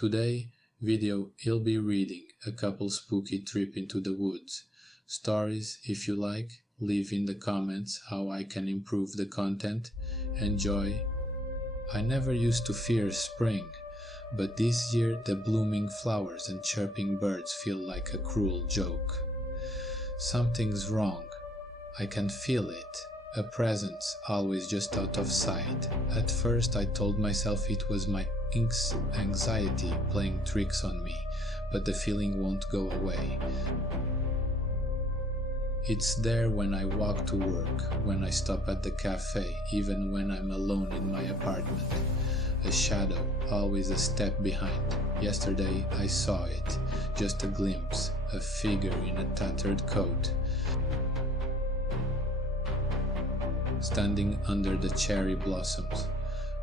Today, video I'll be reading a couple spooky trip into the woods. Stories, if you like, leave in the comments how I can improve the content. Enjoy! I never used to fear spring, but this year the blooming flowers and chirping birds feel like a cruel joke. Something's wrong. I can feel it. A presence always just out of sight. At first I told myself it was my anxiety playing tricks on me, but the feeling won't go away. It's there when I walk to work, when I stop at the cafe, even when I'm alone in my apartment. A shadow, always a step behind. Yesterday I saw it, just a glimpse, a figure in a tattered coat, standing under the cherry blossoms.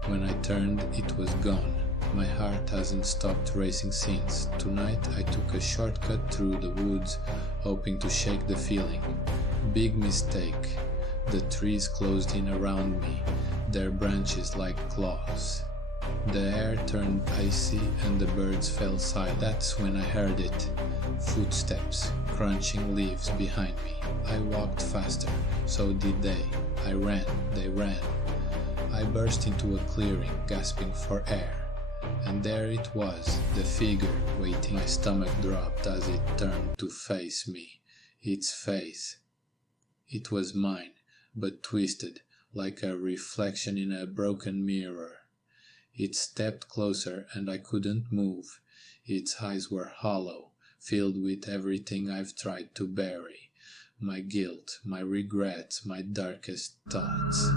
When I turned, it was gone. My heart hasn't stopped racing since. Tonight I took a shortcut through the woods, hoping to shake the feeling. Big mistake. The trees closed in around me, their branches like claws. The air turned icy and the birds fell silent. That's when I heard it. Footsteps, crunching leaves behind me. I walked faster, so did they. I ran, they ran. I burst into a clearing, gasping for air. And there it was, the figure, waiting. My stomach dropped as it turned to face me. Its face. It was mine, but twisted, like a reflection in a broken mirror. It stepped closer and I couldn't move. Its eyes were hollow, filled with everything I've tried to bury. My guilt, my regrets, my darkest thoughts.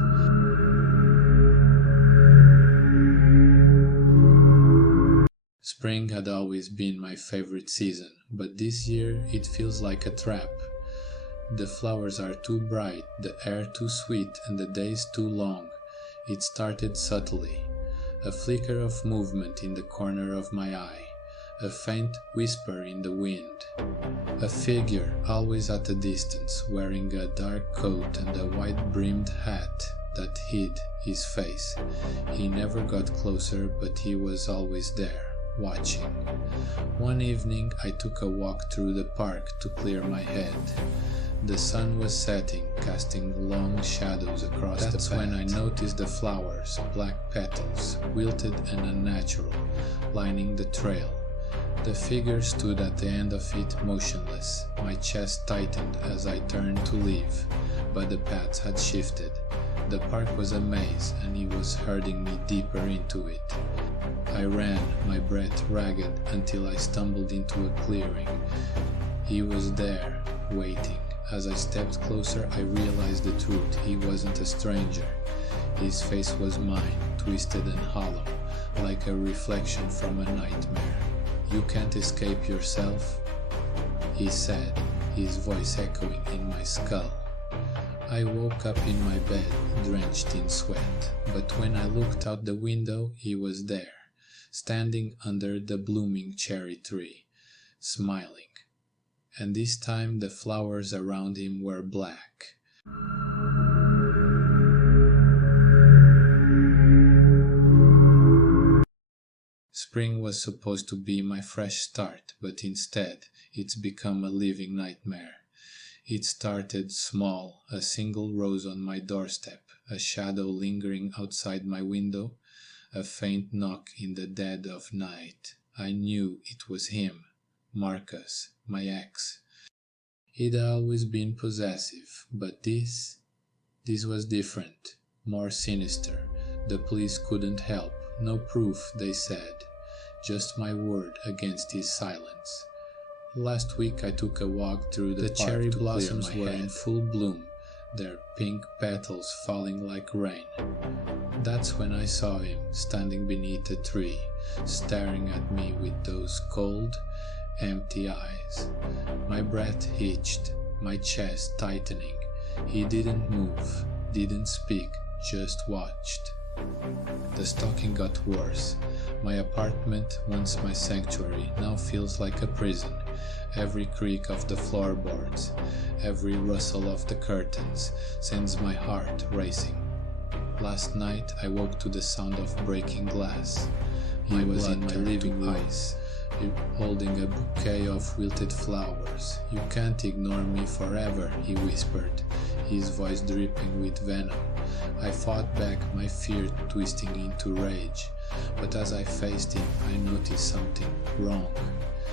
Spring had always been my favorite season, but this year it feels like a trap. The flowers are too bright, the air too sweet, and the days too long. It started subtly. A flicker of movement in the corner of my eye. A faint whisper in the wind. A figure, always at a distance, wearing a dark coat and a white-brimmed hat that hid his face. He never got closer, but he was always there, watching. One evening I took a walk through the park to clear my head. The sun was setting, casting long shadows across the path. That's when I noticed the flowers, black petals, wilted and unnatural, lining the trail. The figure stood at the end of it, motionless. My chest tightened as I turned to leave, but the paths had shifted. The park was a maze, and he was herding me deeper into it. I ran, my breath ragged, until I stumbled into a clearing. He was there, waiting. As I stepped closer, I realized the truth. He wasn't a stranger. His face was mine, twisted and hollow, like a reflection from a nightmare. "You can't escape yourself," he said, his voice echoing in my skull. I woke up in my bed, drenched in sweat, but when I looked out the window, he was there, standing under the blooming cherry tree, smiling. And this time the flowers around him were black. Spring was supposed to be my fresh start, but instead it's become a living nightmare. It started small, a single rose on my doorstep, a shadow lingering outside my window, a faint knock in the dead of night. I knew it was him, Marcus, my ex. He'd always been possessive, but this was different, more sinister. The police couldn't help, no proof, they said, just my word against his silence. Last week I took a walk through the park. The cherry blossoms were in full bloom, their pink petals falling like rain. That's when I saw him, standing beneath a tree, staring at me with those cold, empty eyes. My breath hitched, my chest tightening. He didn't move, didn't speak, just watched. The stalking got worse. My apartment, once my sanctuary, now feels like a prison. Every creak of the floorboards, every rustle of the curtains sends my heart racing. Last night I woke to the sound of breaking glass. He was in my living room, holding a bouquet of wilted flowers. "You can't ignore me forever," he whispered, his voice dripping with venom. I fought back, my fear twisting into rage, but as I faced him, I noticed something wrong.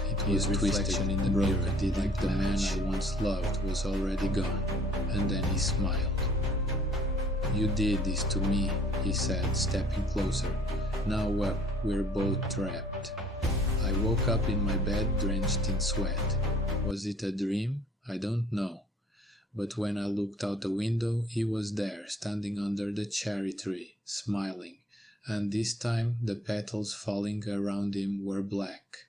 It was reflection in the mirror, like the man I once loved was already gone. And then he smiled. "You did this to me," he said, stepping closer. "Now we're both trapped." I woke up in my bed drenched in sweat. Was it a dream? I don't know. But when I looked out the window, he was there, standing under the cherry tree, smiling, and this time the petals falling around him were black.